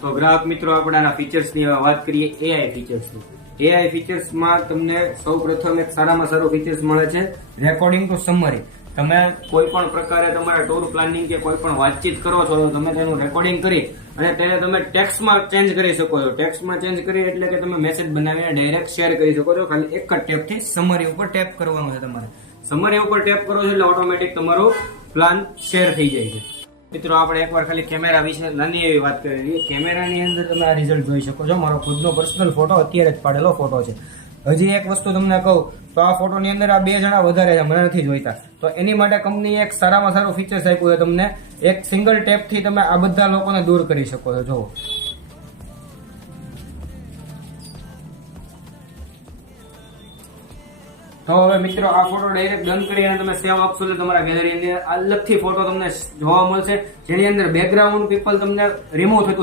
તો ગ્રાહક મિત્રો આપણે આના ફીચર્સની હવે વાત કરીએ એઆઈ ફીચર્સની. એઆઈ ફીચર્સમાં તમને સૌપ્રથમ એક સારામાં સારું ફીચર્સ મળે છે રેકોર્ડિંગ ટુ સમરી. તમે કોઈ પણ પ્રકારે તમારા ટૂર પ્લાનિંગ કે કોઈ પણ વાતચીત કરો છો તો તમે તેનું રેકોર્ડિંગ કરી અને તેને તમે ટેક્સ્ટમાં ચેન્જ કરી શકો છો. ટેક્સ્ટમાં ચેન્જ કરી એટલે કે તમે મેસેજ બનાવીને ડાયરેક્ટ શેર કરી શકો છો. ખાલી એક જ ટેપથી સમરી ઉપર ટેપ કરવાનું છે તમારે. સમરી ઉપર ટેપ કરો છો એટલે ઓટોમેટિક તમારો પ્લાન શેર થઈ જાય છે. મિત્રો આપણે એકવાર ખાલી કેમેરા વિશે નાની એવી વાત કરી લઈએ. કેમેરાની અંદર તમે આ રિઝલ્ટ જોઈ શકો છો. મારો ખુદનો પર્સનલ ફોટો અત્યારે જ પાડેલો ફોટો છે. હજી એક વસ્તુ તમને કહું તો આ ફોટોની અંદર આ 2 જણા વધારે છે, મને નથી જોઈતા. તો એની માટે કંપનીએ એક સારામાં સારું ફીચર્સ આપ્યું છે તમને. એક સિંગલ ટેપથી તમે આ બધા લોકોને દૂર કરી શકો છો. જુઓ તો હવે મિત્રો આ ફોટો ડાયરેક્ટ ડન કરી અને તમે સેવ આપશો એટલે તમારા ગેલેરીની અલગથી ફોટો તમને જોવા મળશે, જેની અંદર બેકગ્રાઉન્ડ પીપલ તમને રિમૂવ થતું